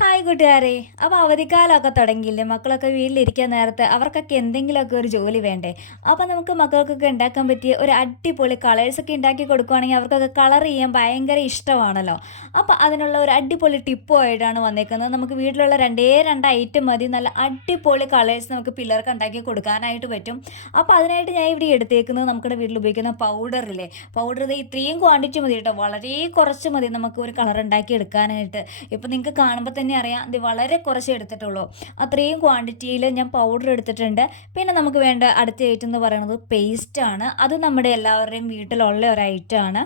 Hi കൂട്ടുകാരെ. അപ്പോൾ അവധിക്കാലമൊക്കെ തുടങ്ങിയില്ലേ? മക്കളൊക്കെ വീട്ടിലിരിക്കാൻ നേരത്തെ അവർക്കൊക്കെ എന്തെങ്കിലുമൊക്കെ ഒരു ജോലി വേണ്ടേ? അപ്പോൾ നമുക്ക് മക്കൾക്കൊക്കെ ഉണ്ടാക്കാൻ പറ്റിയ ഒരു അടിപൊളി കളേഴ്സൊക്കെ ഉണ്ടാക്കി കൊടുക്കുവാണെങ്കിൽ അവർക്കൊക്കെ കളർ ചെയ്യാൻ ഭയങ്കര ഇഷ്ടമാണല്ലോ. അപ്പോൾ അതിനുള്ള ഒരു അടിപൊളി ടിപ്പുമായിട്ടാണ് വന്നേക്കുന്നത്. നമുക്ക് വീട്ടിലുള്ള രണ്ടേ രണ്ട് ഐറ്റം മതി. നല്ല അടിപൊളി കളേഴ്സ് നമുക്ക് പിള്ളേർക്ക് ഉണ്ടാക്കി കൊടുക്കാനായിട്ട് പറ്റും. അപ്പോൾ അതിനായിട്ട് ഞാൻ ഇവിടെ എടുത്തേക്കുന്നത് നമ്മുടെ വീട്ടിൽ ഉപയോഗിക്കുന്ന പൗഡറില്ലേ പൗഡർ ഇത് ഇത്രയും ക്വാണ്ടിറ്റി മതി കേട്ടോ. വളരെ കുറച്ച് മതി നമുക്ക് ഒരു കളർ ഉണ്ടാക്കി എടുക്കാനായിട്ട്. ഇപ്പോൾ നിങ്ങൾക്ക് കാണുമ്പോൾ തന്നെ അറിയാം. ഇത് വളരെ കുറച്ചേ എടുത്തിട്ടുള്ളൂ. അത്രയും ക്വാണ്ടിറ്റിയിൽ ഞാൻ പൗഡർ എടുത്തിട്ടുണ്ട്. പിന്നെ നമുക്ക് വേണ്ട അടുത്ത ഐറ്റം എന്ന് പറയുന്നത് പേസ്റ്റാണ് അത് നമ്മുടെ എല്ലാവരുടെയും വീട്ടിലുള്ള ഒരു ഐറ്റമാണ്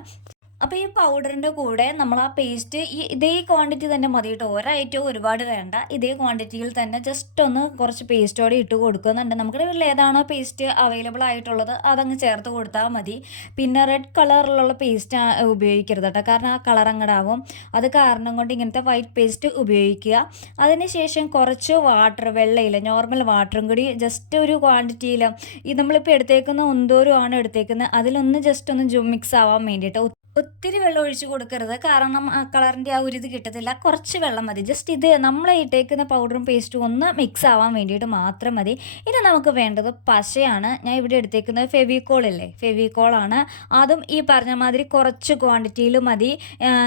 അപ്പോൾ ഈ പൗഡറിന്റെ കൂടെ നമ്മൾ ആ പേസ്റ്റ് ഈ ഇതേ ക്വാണ്ടിറ്റി തന്നെ മതി കേട്ടോ. ഒരൈറ്റവും ഒരുപാട് വേണ്ട. ഇതേ ക്വാണ്ടിറ്റിയിൽ തന്നെ ജസ്റ്റ് ഒന്ന് കുറച്ച് പേസ്റ്റോടെ ഇട്ട് കൊടുക്കുന്നുണ്ട്. വീട്ടിൽ ഏതാണോ പേസ്റ്റ് അവൈലബിൾ ആയിട്ടുള്ളത് അതങ്ങ് ചേർത്ത് കൊടുത്താൽ മതി. പിന്നെ റെഡ് കളറിലുള്ള പേസ്റ്റ് ഉപയോഗിക്കരുത് കേട്ടോ. കാരണം ആ കളർ അങ്ങടാവും അത് കാരണം കൊണ്ട് ഇങ്ങനത്തെ വൈറ്റ് പേസ്റ്റ് ഉപയോഗിക്കുക. അതിനുശേഷം കുറച്ച് വാട്ടർ വെള്ളയില്ല നോർമൽ വാട്ടറും കൂടി ജസ്റ്റ് ഒരു ക്വാണ്ടിറ്റിയിൽ ഈ നമ്മളിപ്പോൾ എടുത്തേക്കുന്ന ഒന്തോരും ആണ് എടുത്തേക്കുന്നത്. അതിലൊന്ന് ജസ്റ്റ് ഒന്ന് മിക്സ് ആവാൻ വേണ്ടിയിട്ട്. ഒത്തിരി വെള്ളം ഒഴിച്ചു കൊടുക്കരുത്. കാരണം ആ കളറിന്റെ ആ ഒരു ഇത് കിട്ടത്തില്ല. കുറച്ച് വെള്ളം മതി. ജസ്റ്റ് ഇത് നമ്മൾ ഇട്ടേക്കുന്ന പൗഡറും പേസ്റ്റും ഒന്ന് മിക്സ് ആവാൻ വേണ്ടിയിട്ട് മാത്രം മതി. ഇനി നമുക്ക് വേണ്ടത് പശയാണ്. ഞാൻ ഇവിടെ എടുത്തേക്കുന്നത് ഫെവിക്കോൾ ഇല്ലേ? ഫെവിക്കോളാണ് അതും ഈ പറഞ്ഞ മാതിരി കുറച്ച് ക്വാണ്ടിറ്റിയിൽ മതി.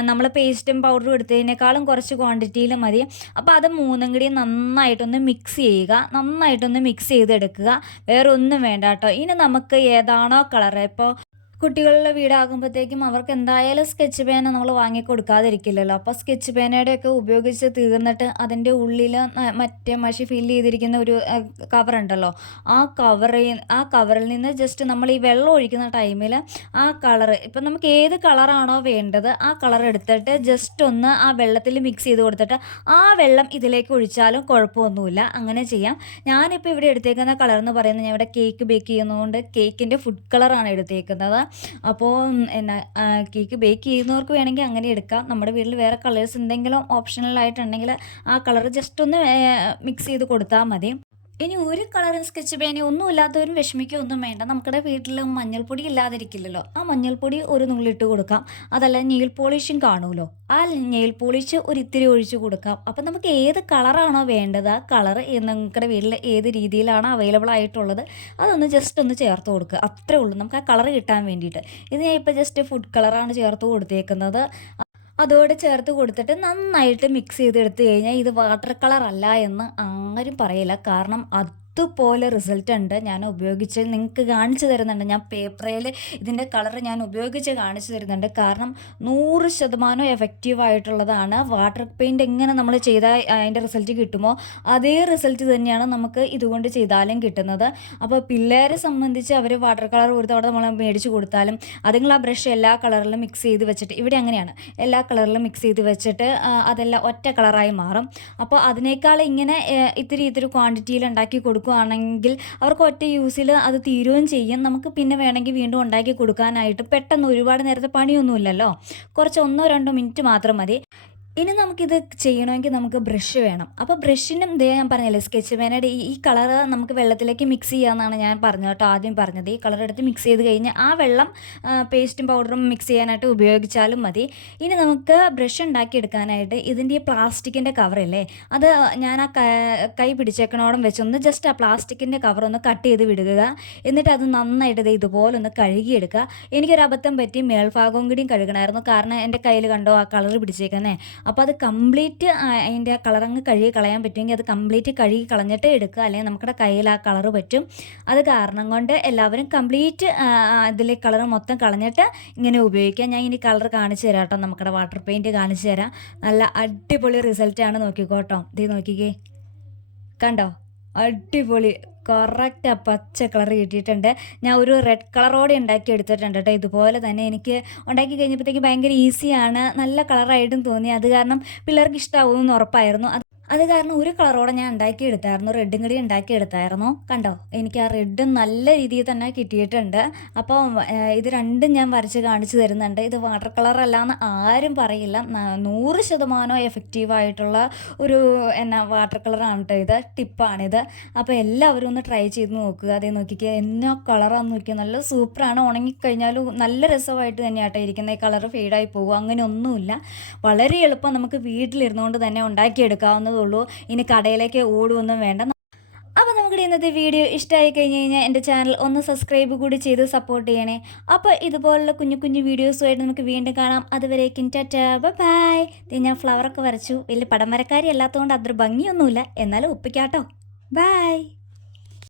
നമ്മൾ പേസ്റ്റും പൗഡറും എടുത്തതിനേക്കാളും കുറച്ച് ക്വാണ്ടിറ്റിയിൽ മതി. അപ്പോൾ അത് മൂന്നും കൂടി നന്നായിട്ടൊന്ന് മിക്സ് ചെയ്യുക. നന്നായിട്ടൊന്ന് മിക്സ് ചെയ്തെടുക്കുക. വേറെ ഒന്നും വേണ്ട കേട്ടോ. ഇനി നമുക്ക് ഏതാണോ കളർ ഇപ്പോൾ കുട്ടികളുടെ വീടാകുമ്പോഴത്തേക്കും അവർക്ക് എന്തായാലും സ്കെച്ച് പേന നമ്മൾ വാങ്ങി കൊടുക്കാതിരിക്കില്ലല്ലോ അപ്പോൾ സ്കെച്ച് പേനയുടെയൊക്കെ ഉപയോഗിച്ച് തീർന്നിട്ട് അതിന്റെ ഉള്ളിൽ മറ്റേ മഷി ഫില്ല് ചെയ്തിരിക്കുന്ന ഒരു കവർ ഉണ്ടല്ലോ. ആ കവറിൽ ആ കവറിൽ നിന്ന് ജസ്റ്റ് നമ്മൾ ഈ വെള്ളം ഒഴിക്കുന്ന ടൈമിൽ ആ കളർ ഇപ്പം നമുക്ക് ഏത് കളറാണോ വേണ്ടത് ആ കളർ എടുത്തിട്ട് ജസ്റ്റ് ഒന്ന് ആ വെള്ളത്തിൽ മിക്സ് ചെയ്ത് കൊടുത്തിട്ട് ആ വെള്ളം ഇതിലേക്ക് ഒഴിച്ചാലും കുഴപ്പമൊന്നുമില്ല. അങ്ങനെ ചെയ്യാം. ഞാനിപ്പോൾ ഇവിടെ എടുത്തേക്കുന്ന കളർ എന്ന് പറയുന്നത് ഞാൻ ഇവിടെ കേക്ക് ബേക്ക് ചെയ്യുന്നതുകൊണ്ട് കേക്കിന്റെ ഫുഡ് കളറാണ് എടുത്തേക്കുന്നത്. അപ്പോൾ എന്നാ കേക്ക് ബേക്ക് ചെയ്യുന്നവർക്ക് വേണമെങ്കിൽ അങ്ങനെ എടുക്കാം. നമ്മുടെ വീട്ടിൽ വേറെ കളേഴ്സ് എന്തെങ്കിലും ഓപ്ഷണലായിട്ടുണ്ടെങ്കിൽ ആ കളർ ജസ്റ്റ് ഒന്ന് മിക്സ് ചെയ്ത് കൊടുത്താൽ മതി. ഇനി ഒരു കളറും സ്കെച്ച് പേന ഒന്നും ഇല്ലാത്തവരും വിഷമിക്കൊന്നും വേണ്ട. നമ്മുടെ വീട്ടിൽ മഞ്ഞൾപ്പൊടി ഇല്ലാതിരിക്കില്ലല്ലോ. ആ മഞ്ഞൾപ്പൊടി ഒരു നുള്ളിട്ട് കൊടുക്കാം. അതല്ല നെയിൽ പോളിഷും കാണുമല്ലോ. ആ നെയിൽ പോളിഷ് ഒരു ഇത്തിരി ഒഴിച്ച് കൊടുക്കാം. അപ്പം നമുക്ക് ഏത് കളറാണോ വേണ്ടത് ആ കളർ നിങ്ങളുടെ വീട്ടിൽ ഏത് രീതിയിലാണ് അവൈലബിൾ ആയിട്ടുള്ളത് അതൊന്ന് ജസ്റ്റ് ഒന്ന് ചേർത്ത് കൊടുക്കുക. അത്രേ ഉള്ളൂ. നമുക്ക് ആ കളർ കിട്ടാൻ വേണ്ടിയിട്ട്. ഇത് ഞാൻ ഇപ്പോൾ ജസ്റ്റ് ഫുഡ് കളറാണ് ചേർത്ത് കൊടുത്തേക്കുന്നത്. അതോടെ ചേർത്ത് കൊടുത്തിട്ട് നന്നായിട്ട് മിക്സ് ചെയ്തെടുത്ത് കഴിഞ്ഞാൽ ഇത് വാട്ടർ കളർ അല്ല എന്ന് ആരും പറയില്ല. കാരണം അതുപോലെ റിസൾട്ട് ഉണ്ട്. ഞാൻ ഉപയോഗിച്ച് നിങ്ങൾക്ക് കാണിച്ചു തരുന്നുണ്ട്. ഞാൻ പേപ്പറിൽ ഇതിന്റെ കളർ ഞാൻ ഉപയോഗിച്ച് കാണിച്ചു തരുന്നുണ്ട്. കാരണം നൂറ് ശതമാനം എഫക്റ്റീവ് ആയിട്ടുള്ളതാണ്. വാട്ടർ പെയിന്റ് എങ്ങനെ നമ്മൾ ചെയ്താൽ അതിന്റെ റിസൾട്ട് കിട്ടുമോ അതേ റിസൾട്ട് തന്നെയാണ് നമുക്ക് ഇതുകൊണ്ട് ചെയ്താലും കിട്ടുന്നത്. അപ്പോൾ പിള്ളേരെ സംബന്ധിച്ച് അവർ വാട്ടർ കളർ ഒരു തവണ നമ്മൾ മേടിച്ച് കൊടുത്താലും അതുങ്ങൾ ആ ബ്രഷ് എല്ലാ കളറിലും മിക്സ് ചെയ്ത് വെച്ചിട്ട് ഇവിടെ അങ്ങനെയാണ്. എല്ലാ കളറിലും മിക്സ് ചെയ്ത് വെച്ചിട്ട് അതെല്ലാം ഒറ്റ കളറായി മാറും. അപ്പോൾ അതിനേക്കാൾ ഇങ്ങനെ ഇത്തിരി ഇത്തിരി ക്വാണ്ടിറ്റിയിൽ ഉണ്ടാക്കി കൊടുക്കും കൊടുക്കുകയാണെങ്കിൽ അവർക്ക് ഒറ്റ യൂസിൽ അത് തീരുകയും ചെയ്യും. നമുക്ക് പിന്നെ വേണമെങ്കിൽ വീണ്ടും ഉണ്ടാക്കി കൊടുക്കാനായിട്ട് പെട്ടെന്ന് ഒരുപാട് നേരത്തെ പണിയൊന്നുമില്ലല്ലോ. കുറച്ച് ഒന്നോ രണ്ടോ മിനിറ്റ് മാത്രം മതി. ഇനി നമുക്കിത് ചെയ്യണമെങ്കിൽ നമുക്ക് ബ്രഷ് വേണം. അപ്പോൾ ബ്രഷിനും ഇതേ ഞാൻ പറഞ്ഞല്ലേ സ്കെച്ച് പേനയുടെ ഈ കളർ നമുക്ക് വെള്ളത്തിലേക്ക് മിക്സ് ചെയ്യാമെന്നാണ് ഞാൻ പറഞ്ഞത് കേട്ടോ ആദ്യം പറഞ്ഞത്. ഈ കളർ എടുത്ത് മിക്സ് ചെയ്ത് കഴിഞ്ഞ് ആ വെള്ളം പേസ്റ്റും പൗഡറും മിക്സ് ചെയ്യാനായിട്ട് ഉപയോഗിച്ചാലും മതി. ഇനി നമുക്ക് ബ്രഷ് ഉണ്ടാക്കിയെടുക്കാനായിട്ട് ഇതിന്റെ ഈ പ്ലാസ്റ്റിക്കിന്റെ കവറില്ലേ അത് ഞാൻ ആ കൈ പിടിച്ചേക്കണോടം വെച്ചൊന്ന് ജസ്റ്റ് ആ പ്ലാസ്റ്റിക്കിന്റെ കവർ ഒന്ന് കട്ട് ചെയ്ത് വിടുക. എന്നിട്ട് അത് നന്നായിട്ട് ഇത് ഇതുപോലെ ഒന്ന് കഴുകിയെടുക്കുക. എനിക്കൊരു അബദ്ധം പറ്റി മേൽഭാഗവും കൂടിയും കഴുകണമായിരുന്നു. കാരണം എന്റെ കയ്യിൽ കണ്ടോ ആ കളർ പിടിച്ചേക്കുന്നേ. അപ്പോൾ അത് കംപ്ലീറ്റ് അതിന്റെ ആ കളറങ്ങ് കഴുകി കളയാൻ പറ്റുമെങ്കിൽ അത് കംപ്ലീറ്റ് കഴുകി കളഞ്ഞിട്ട് എടുക്കുക. അല്ലെങ്കിൽ നമ്മുടെ കയ്യിൽ ആ കളർ പറ്റും. അത് കാരണം കൊണ്ട് എല്ലാവരും കംപ്ലീറ്റ് ഇതിലെ കളർ മൊത്തം കളഞ്ഞിട്ട് ഇങ്ങനെ ഉപയോഗിക്കാം ഞാൻ ഇനി കളർ കാണിച്ചു തരാം കേട്ടോ. നമ്മുടെ വാട്ടർ പെയിന്റ് കാണിച്ചു തരാം. നല്ല അടിപൊളി റിസൾട്ടാണ് നോക്കിക്കോട്ടോ ഇത് നോക്കിക്കേ. കണ്ടോ? അടിപൊളി. കറക്റ്റ് ആ പച്ച കളർ കിട്ടിയിട്ടുണ്ട്. ഞാൻ ഒരു റെഡ് കളറോടെ ഉണ്ടാക്കി എടുത്തിട്ടുണ്ട് കേട്ടോ ഇതുപോലെ തന്നെ എനിക്ക് ഉണ്ടാക്കി കഴിഞ്ഞപ്പോഴത്തേക്ക് ഭയങ്കര ഈസിയാണ് നല്ല കളറായിട്ടും തോന്നി. അത് കാരണം പിള്ളേർക്ക് ഇഷ്ടമാവുമെന്ന് ഉറപ്പായിരുന്നു. ഉറപ്പായിരുന്നു അത് കാരണം ഒരു കളറോടെ ഞാൻ ഉണ്ടാക്കിയെടുത്തായിരുന്നു റെഡും കൂടി ഉണ്ടാക്കിയെടുത്തായിരുന്നു. കണ്ടോ? എനിക്ക് ആ റെഡ് നല്ല രീതിയിൽ തന്നെ കിട്ടിയിട്ടുണ്ട്. അപ്പോൾ ഇത് രണ്ടും ഞാൻ വരച്ച് കാണിച്ചു തരുന്നുണ്ട്. ഇത് വാട്ടർ കളർ അല്ലാന്ന് ആരും പറയില്ല. നൂറ് ശതമാനം എഫക്റ്റീവായിട്ടുള്ള ഒരു എന്നാ വാട്ടർ കളറാണ് കേട്ടോ ഇത്. ടിപ്പാണിത് അപ്പോൾ എല്ലാവരും ഒന്ന് ട്രൈ ചെയ്ത് നോക്കുക. അതേ നോക്കിക്കുക എന്നാ കളറാന്ന് നോക്കിയാൽ നല്ല സൂപ്പറാണ് ഉണങ്ങിക്കഴിഞ്ഞാലും നല്ല രസമായിട്ട് തന്നെയാട്ടോ ഇരിക്കുന്നത് ഈ കളർ ഫെയ്ഡായി പോകും അങ്ങനെ ഒന്നുമില്ല വളരെ എളുപ്പം നമുക്ക് വീട്ടിലിരുന്നുകൊണ്ട് തന്നെ ഉണ്ടാക്കിയെടുക്കാവുന്നതുള്ളൂ ഇനി കടയിലേക്ക് ഓടുമൊന്നും വേണ്ട. അപ്പോൾ നമുക്ക് ഇന്നത്തെ വീഡിയോ ഇഷ്ടമായി കഴിഞ്ഞ് കഴിഞ്ഞാൽ എന്റെ ചാനൽ ഒന്ന് സബ്സ്ക്രൈബ് കൂടി ചെയ്ത് സപ്പോർട്ട് ചെയ്യണേ. അപ്പോൾ ഇതുപോലുള്ള കുഞ്ഞു കുഞ്ഞു വീഡിയോസുമായിട്ട് നമുക്ക് വീണ്ടും കാണാം. അതുവരേക്കും ടാറ്റ ബൈ ഞാൻ ഫ്ലവറൊക്കെ വരച്ചു. വലിയ പടം വരക്കാരി അല്ലാത്തതുകൊണ്ട് അത്ര ഭംഗിയൊന്നുമില്ല. എന്നാലും ഒപ്പിക്കാട്ടോ. ബൈ.